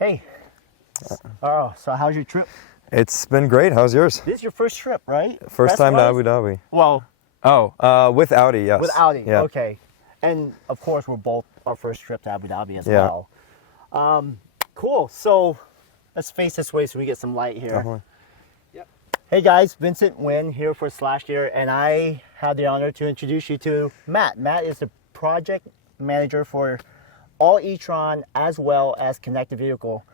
Hey. Oh, so how's your trip? It's been great. How's yours? This is your first trip, right? First time to Abu Dhabi. Well, with Audi, yes. with Audi, yeah. okay. And of course, we're both our first trip to Abu Dhabi as well. Cool. So let's face this way so we get some light here. Definitely. Yep. Hey guys, Vincent Nguyen here for Slash Gear, and I have the honor to introduce you to Matt. Matt is the project manager for all E-Tron as well as connected vehicle.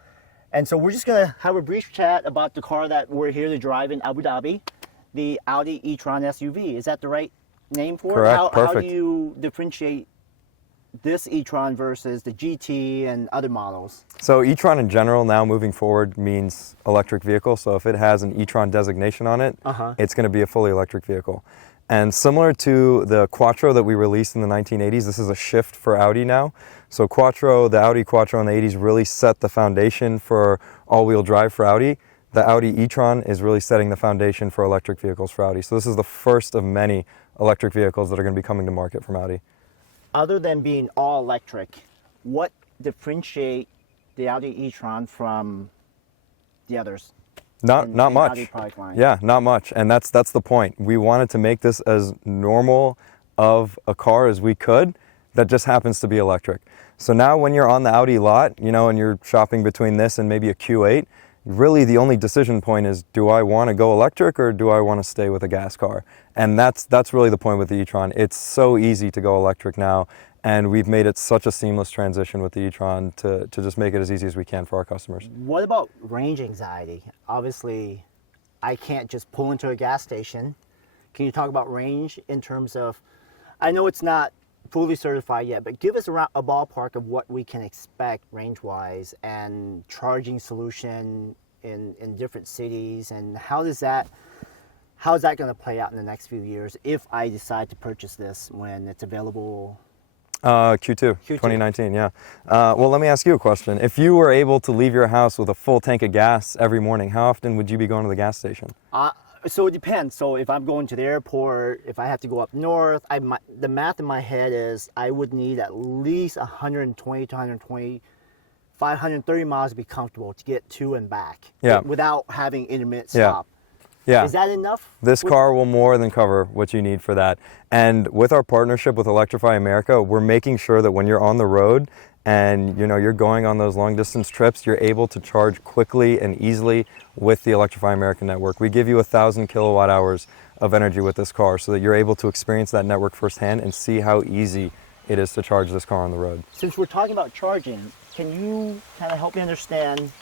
And so we're just going to have a brief chat about the car that we're here to drive in Abu Dhabi, the Audi E-Tron SUV. Is that the right name for Correct. it? Perfect. How do you differentiate this E-Tron versus the GT and other models? So E-Tron in general now moving forward means electric vehicle. So if it has an E-Tron designation on it, it's going to be a fully electric vehicle. And similar to the Quattro that we released in the 1980s, this is a shift for Audi now. So Quattro, the Audi Quattro in the 80s really set the foundation for all-wheel drive for Audi. The Audi E-Tron is really setting the foundation for electric vehicles for Audi. So this is the first of many electric vehicles that are going to be coming to market from Audi. Other than being all electric, what differentiate the Audi E-Tron from the others? Not much. Audi product line? Yeah, not much. And that's the point. We wanted to make this as normal of a car as we could that just happens to be electric. So now when you're on the Audi lot, and you're shopping between this and maybe a Q8, really the only decision point is, do I want to go electric or do I want to stay with a gas car? And that's really the point with the E-Tron. It's so easy to go electric now, and we've made it such a seamless transition with the E-Tron to just make it as easy as we can for our customers. What about range anxiety? Obviously, I can't just pull into a gas station. Can you talk about range in terms of, I know it's not fully certified yet, but give us a ballpark of what we can expect range-wise and charging solution in different cities, and how is that going to play out in the next few years if I decide to purchase this when it's available? Q2 2019, yeah. Well, let me ask you a question. If you were able to leave your house with a full tank of gas every morning, how often would you be going to the gas station? So it depends. So if I'm going to the airport, if I have to go up north, the math in my head is I would need at least 120 to 530 miles to be comfortable to get to and back without having intermittent stop. Yeah. Is that enough? This car will more than cover what you need for that. And with our partnership with Electrify America, we're making sure that when you're on the road and you're going on those long distance trips, you're able to charge quickly and easily with the Electrify America network. We give you 1,000 kilowatt hours of energy with this car so that you're able to experience that network firsthand and see how easy it is to charge this car on the road. Since we're talking about charging, can you kind of help me understand?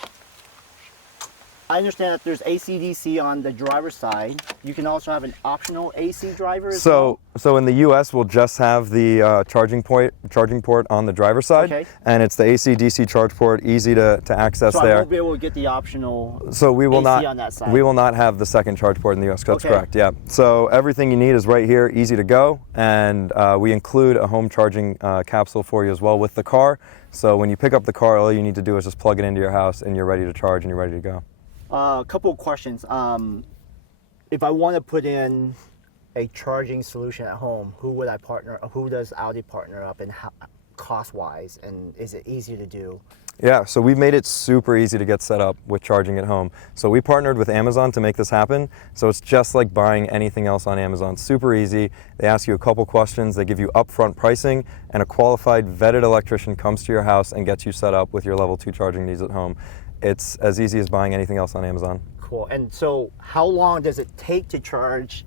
I understand that there's AC/DC on the driver's side. You can also have an optional AC driver as well? So in the US, we'll just have the charging port on the driver's side, and it's the AC/DC charge port, easy to access so there. I won't be able to get the optional AC on that side. We will not have the second charge port in the US, that's correct, yeah. So everything you need is right here, easy to go, and we include a home charging capsule for you as well with the car. So when you pick up the car, all you need to do is just plug it into your house and you're ready to charge and you're ready to go. A couple of questions. If I want to put in a charging solution at home, who does Audi partner up, and how, cost-wise, and is it easy to do? Yeah, so we've made it super easy to get set up with charging at home. So we partnered with Amazon to make this happen. So it's just like buying anything else on Amazon. Super easy. They ask you a couple questions. They give you upfront pricing, and a qualified, vetted electrician comes to your house and gets you set up with your level 2 charging needs at home. It's as easy as buying anything else on Amazon. Cool. And so how long does it take to charge?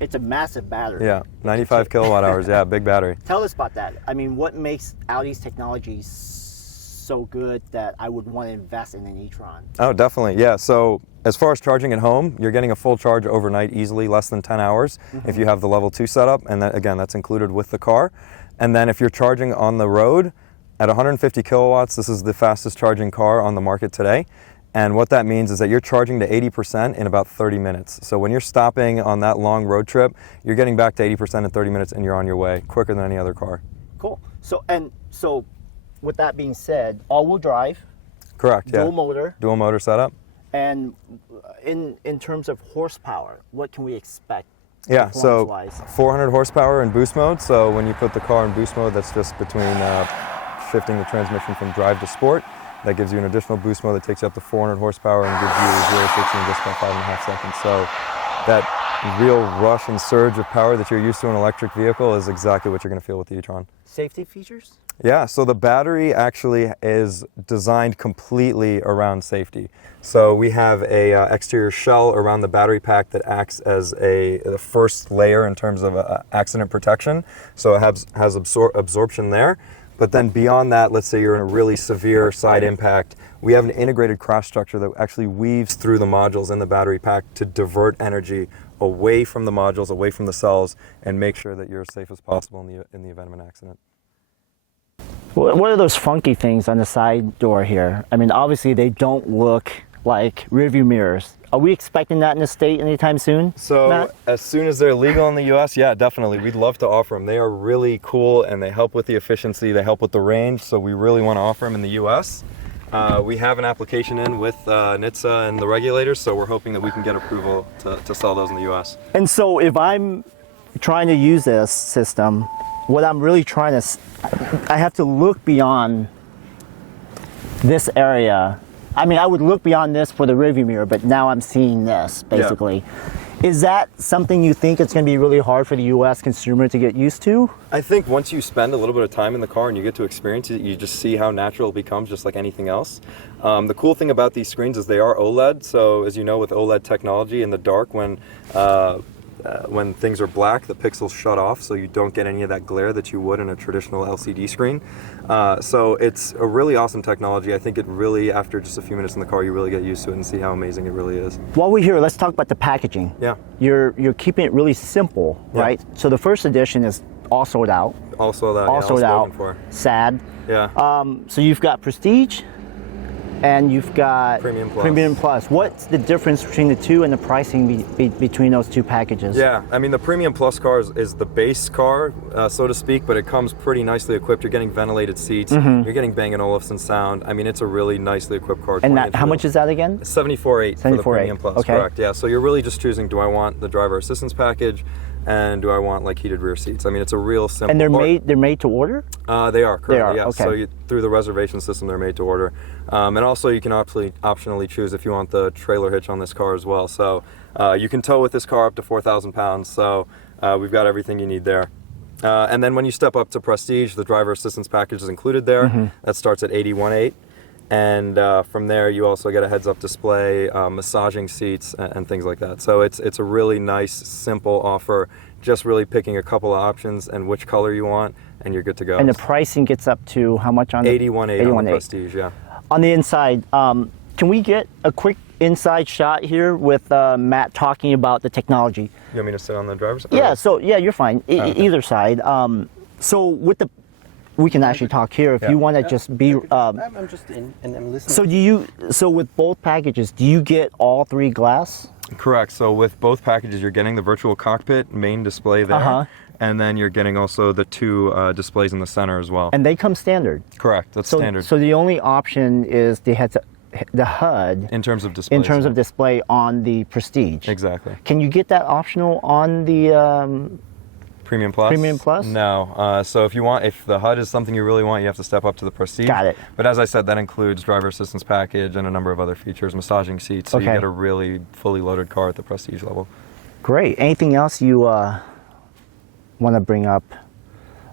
It's a massive battery. Yeah, 95 kilowatt hours. Yeah, big battery. Tell us about that. I mean, what makes Audi's technology so good that I would want to invest in an E-Tron? Oh, definitely. Yeah. So as far as charging at home, you're getting a full charge overnight easily, less than 10 hours if you have the level 2 setup. And that, again, that's included with the car. And then if you're charging on the road, at 150 kilowatts, this is the fastest charging car on the market today. And what that means is that you're charging to 80% in about 30 minutes. So when you're stopping on that long road trip, you're getting back to 80% in 30 minutes and you're on your way quicker than any other car. Cool. So with that being said, all-wheel drive. Correct, yeah. Dual motor. Dual motor setup. And in terms of horsepower, what can we expect? Yeah, so 400 horsepower in boost mode. So when you put the car in boost mode, that's just between shifting the transmission from drive to sport. that gives you an additional boost mode that takes you up to 400 horsepower and gives you 0 to 60 in just about 5.5 seconds. So that real rush and surge of power that you're used to in an electric vehicle is exactly what you're going to feel with the e-tron. Safety features? Yeah, so the battery actually is designed completely around safety. So we have a exterior shell around the battery pack that acts as the first layer in terms of accident protection. So it has absorption there. But then beyond that, let's say you're in a really severe side impact, we have an integrated cross structure that actually weaves through the modules in the battery pack to divert energy away from the modules, away from the cells, and make sure that you're as safe as possible in the event of an accident. What are those funky things on the side door here? I mean, obviously they don't look like rearview mirrors. Are we expecting that in the state anytime soon? So Matt? as soon as they're legal in the US, yeah, definitely. We'd love to offer them. They are really cool and they help with the efficiency, they help with the range, so we really want to offer them in the US. We have an application in with NHTSA and the regulators, so we're hoping that we can get approval to sell those in the US. And so if I'm trying to use this system, what I'm really trying to, I have to look beyond this area. I mean, I would look beyond this for the rearview mirror, but now I'm seeing this, basically. Yeah. Is that something you think it's going to be really hard for the U.S. consumer to get used to? I think once you spend a little bit of time in the car and you get to experience it, you just see how natural it becomes, just like anything else. The cool thing about these screens is they are OLED, so as you know, with OLED technology in the dark, when things are black, the pixels shut off, so you don't get any of that glare that you would in a traditional LCD screen. So it's a really awesome technology. I think it really, after just a few minutes in the car, you really get used to it and see how amazing it really is. While we're here, let's talk about the packaging. Yeah. You're keeping it really simple, right? So the first edition is all sold out. All sold out. All sold out. Sad. Yeah. So you've got Prestige, and you've got Premium Plus. What's the difference between the two and the pricing between those two packages? Yeah, I mean the Premium Plus car is the base car, so to speak, but it comes pretty nicely equipped. You're getting ventilated seats, you're getting Bang & Olufsen sound. I mean, it's a really nicely equipped car. And that, how much is that again? $74,800 for the Premium Plus, okay. Correct. Yeah, so you're really just choosing, do I want the driver assistance package, and do I want like heated rear seats? I mean, it's a real simple. And they're made to order? They are currently. They are, yeah. okay. So through the reservation system, they're made to order, and also you can optionally choose if you want the trailer hitch on this car as well. So you can tow with this car up to 4,000 pounds. So we've got everything you need there. And then when you step up to Prestige, the driver assistance package is included there. That starts at $81,800. And from there, you also get a heads-up display, massaging seats, and things like that. So it's a really nice, simple offer. Just really picking a couple of options and which color you want, and you're good to go. And the pricing gets up to how much on the $81,800 on the Prestige, yeah. On the inside, can we get a quick inside shot here with Matt talking about the technology? You want me to sit on the driver's side? Yeah. So yeah, you're fine. Either side. So with the we can actually talk here if you want to just be. I'm just in and I'm listening. So with both packages, do you get all three glass? Correct. So with both packages, you're getting the virtual cockpit main display there, and then you're getting also the two displays in the center as well. And they come standard. Correct. That's standard. So the only option is the HUD in terms of display. In terms of display on the Prestige. Exactly. Can you get that optional on the Premium Plus? Premium Plus? No. So if the HUD is something you really want, you have to step up to the Prestige. Got it. But as I said, that includes driver assistance package and a number of other feetures, massaging seats. So you get a really fully loaded car at the Prestige level. Great. Anything else you want to bring up?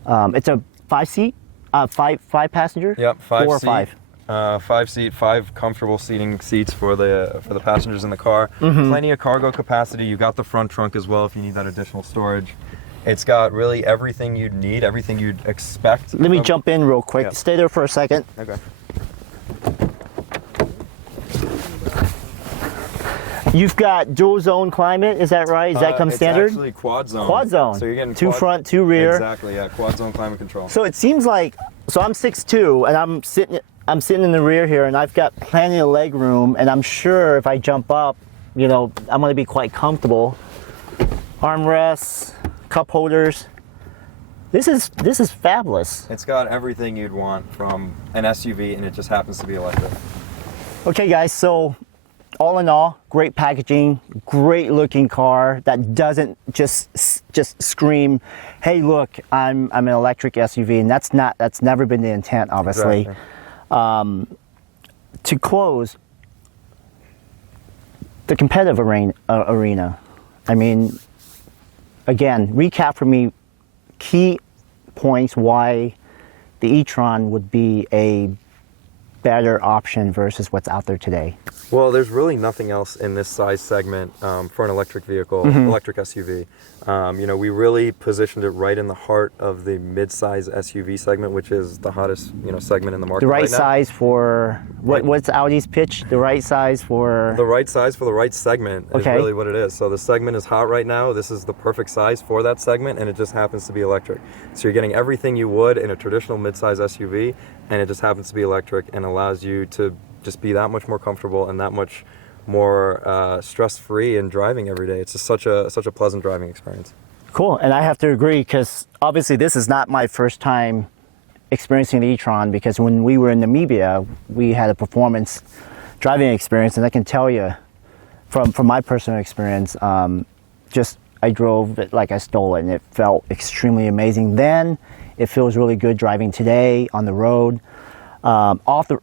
It's a 5-seat, five passenger. Yep, 5 4 or 5. 5 seat, 5 comfortable seating seats for the passengers in the car. Plenty of cargo capacity. You got the front trunk as well if you need that additional storage. It's got really everything you'd need, everything you'd expect. Let me jump in real quick. Yeah. Stay there for a second. Okay. You've got dual zone climate, is that right? Does that come standard? It's actually quad zone. Quad zone. So you're getting two front, 2 rear. Exactly, yeah, quad zone climate control. So it seems like, so I'm 6'2", and I'm sitting in the rear here, and I've got plenty of leg room, and I'm sure if I jump up, I'm going to be quite comfortable. Armrests, cup holders. This is fabulous. It's got everything you'd want from an SUV, and it just happens to be electric. Okay, guys, so all in all, great packaging, great looking car that doesn't just scream, hey, look, I'm an electric SUV, and that's never been the intent, obviously. Exactly. to close, the competitive arena. I mean, again, recap for me key points why the E-Tron would be a better option versus what's out there today. Well, there's really nothing else in this size segment for an electric vehicle, electric SUV. We really positioned it right in the heart of the mid-size SUV segment, which is the hottest, segment in the market The right right now. size for what's Audi's pitch? The right size for The right size for the right segment is really what it is. So the segment is hot right now. This is the perfect size for that segment, and it just happens to be electric. So you're getting everything you would in a traditional mid-size SUV, and it just happens to be electric and allows you to just be that much more comfortable and that much more stress-free in driving every day. It's just such a pleasant driving experience. Cool, and I have to agree because obviously this is not my first time experiencing the E-Tron, because when we were in Namibia, we had a performance driving experience, and I can tell you from my personal experience, I drove it like I stole it, and it felt extremely amazing then. It feels really good driving today on the road.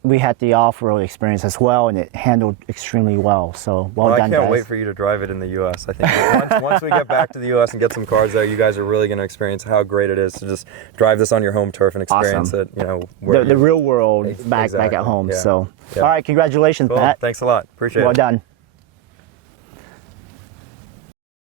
We had the off-road experience as well, and it handled extremely well. So well done, guys. I can't wait for you to drive it in the U.S. I think once we get back to the U.S. and get some cars there, you guys are really going to experience how great it is to just drive this on your home turf and experience it. The real world back at home. Yeah. So, Yeah. all right, congratulations, Cool. Matt. Thanks a lot. Appreciate it. Well done.